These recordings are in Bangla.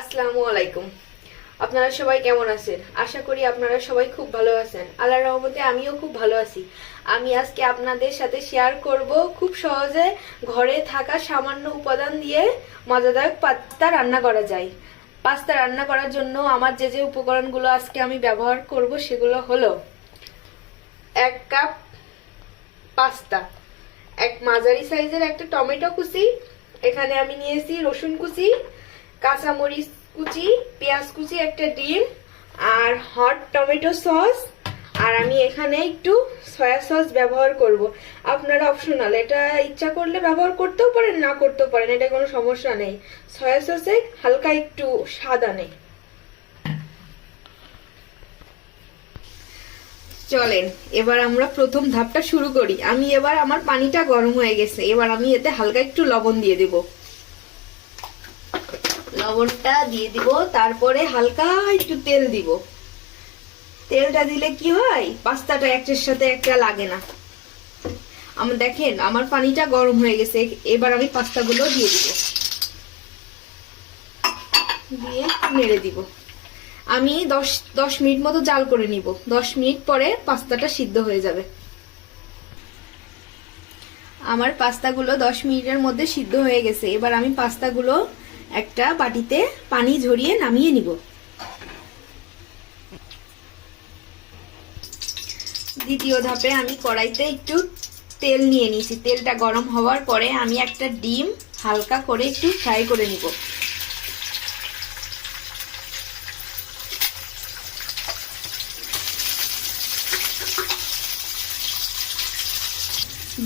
আসসালামু আলাইকুম। আপনারা সবাই কেমন আছেন? আশা করি আপনারা সবাই খুব ভালো আছেন। আল্লাহর রহমতে আমিও খুব ভালো আছি। আমি আজকে আপনাদের সাথে শেয়ার করব খুব সহজে ঘরে থাকা সামান্য উপাদান দিয়ে মজাদার পাস্তা রান্না করা যায়। পাস্তা রান্না করার জন্য আমার যে যে উপকরণগুলো আজকে আমি ব্যবহার করব সেগুলো হলো 1 কাপ পাস্তা, এক মাঝারি সাইজের একটা টমেটো কুচি, এখানে আমি নিয়েছি রসুন কুচি, কাঁচামরিচ কুচি, পেঁয়াজ কুচি, একটা ডিম আর হট টমেটো সস। আর আমি এখানে একটু সয়া সস ব্যবহার করব। আপনারা অপশনাল, এটা ইচ্ছা করলে ব্যবহার করতেও পারেন, না করতেও পারেন, এটা কোনো সমস্যা নেই। সয়া সসে হালকা একটু স্বাদ আনে। চলেন এবার আমরা প্রথম ধাপটা শুরু করি। আমার পানিটা গরম হয়ে গেছে, এবার আমি এতে হালকা একটু লবণ দিয়ে দেব। লবণটা দিয়ে দিব, তারপরে হালকা একটু তেল দিব। তেলটা দিলে কি হয়, পাস্তাটা একটার সাথে একটা লাগে না। দেখেন আমার পানিটা গরম হয়ে গেছে, এবার আমি পাস্তাগুলো দিয়ে দিব, দিয়ে নেড়ে দিব। আমি 10 মিনিট মতো জাল করে নিব। 10 মিনিট পরে পাস্তাটা সিদ্ধ হয়ে যাবে। আমার পাস্তাগুলো 10 মিনিটের মধ্যে সিদ্ধ হয়ে গেছে। এবার আমি পাস্তাগুলো একটা বাটিতে পানি ঝরিয়ে নামিয়ে নিব। দ্বিতীয় ধাপে আমি কড়াইতে একটু তেল নিয়ে নিয়েছি। তেলটা গরম হওয়ার পরে আমি একটা ডিম হালকা করে একটু ফ্রাই করে নিব।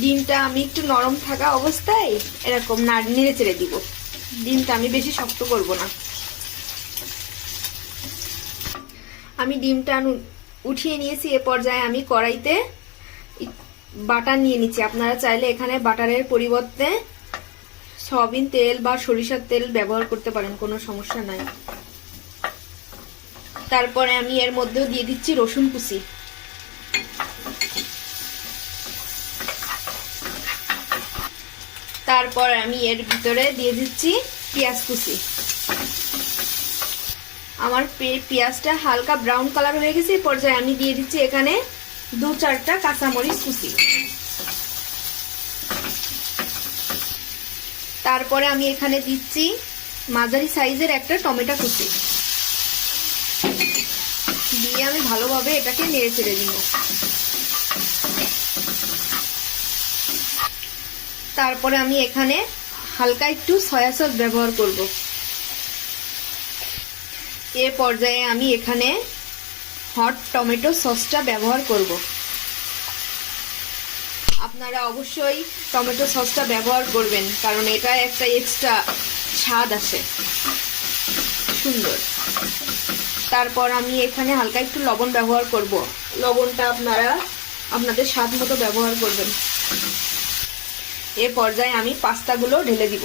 ডিমটা আমি একটু নরম থাকা অবস্থায় এরকম নেড়ে চেড়ে দিব। ডিমটা আমি বেশি শক্ত করব না। আমি ডিমটা উঠিয়ে নিয়েছি। এ পর্যায়ে আমি কড়াইতে বাটার নিয়ে নিচ্ছি। আপনারা চাইলে এখানে বাটারের পরিবর্তে সয়াবিন তেল বা সরিষার তেল ব্যবহার করতে পারেন, কোনো সমস্যা নাই। তারপরে আমি এর মধ্যেও দিয়ে দিচ্ছি রসুন কুচি। তারপর আমি এর ভিতরে দিয়ে দিচ্ছি পেঁয়াজ কুচি। আমার পেঁয়াজটা হালকা ব্রাউন কালার হয়ে গেছে। এই পর্যায়ে আমি দিয়ে দিচ্ছি এখানে 2-4টা কাঁচামরিচ কুচি। তারপরে আমি এখানে দিচ্ছি মাঝারি সাইজের একটা টমেটো কুচি, দিয়ে আমি ভালোভাবে এটাকে নেড়ে চেড়ে দিব। তারপরে আমি এখানে হালকা একটু সয়া সস ব্যবহার করব। এ পর্যায়ে আমি এখানে হট টমেটো সসটা ব্যবহার করব। আপনারা অবশ্যই টমেটো সসটা ব্যবহার করবেন, কারণ এটা একটা এক্সট্রা স্বাদ আসে সুন্দর। তারপর আমি এখানে হালকা একটু লবণ ব্যবহার করব। লবণটা আপনারা আপনাদের স্বাদ মতো ব্যবহার করবেন। এ পর্যায়ে আমি পাস্তাগুলো ঢেলে দিব।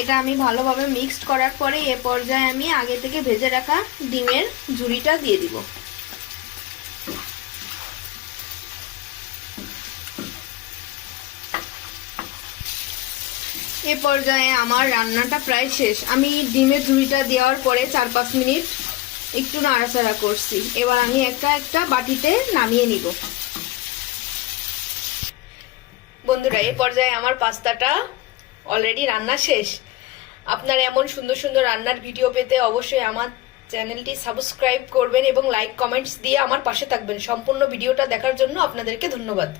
এটা আমি ভালোভাবে মিক্সড করার পরে এ পর্যায়ে আমি আগে থেকে ভেজে রাখা ডিমের ঝুড়িটা দিয়ে দিব। এ পর্যায়ে আমার রান্নাটা প্রায় শেষ। আমি ডিমের ঝুড়িটা দেওয়ার পরে 4-5 মিনিট একটু নাড়াচাড়া করছি। এবার আমি একটা বাটিতে নামিয়ে নিব। বন্ধুরা, এই পর্যায়ে আমার পাস্তাটা অলরেডি রান্না শেষ। আপনারা এমন সুন্দর সুন্দর রান্নার ভিডিও পেতে অবশ্যই আমার চ্যানেলটি সাবস্ক্রাইব করবেন এবং লাইক কমেন্টস দিয়ে আমার পাশে থাকবেন। সম্পূর্ণ ভিডিওটা দেখার জন্য আপনাদেরকে ধন্যবাদ।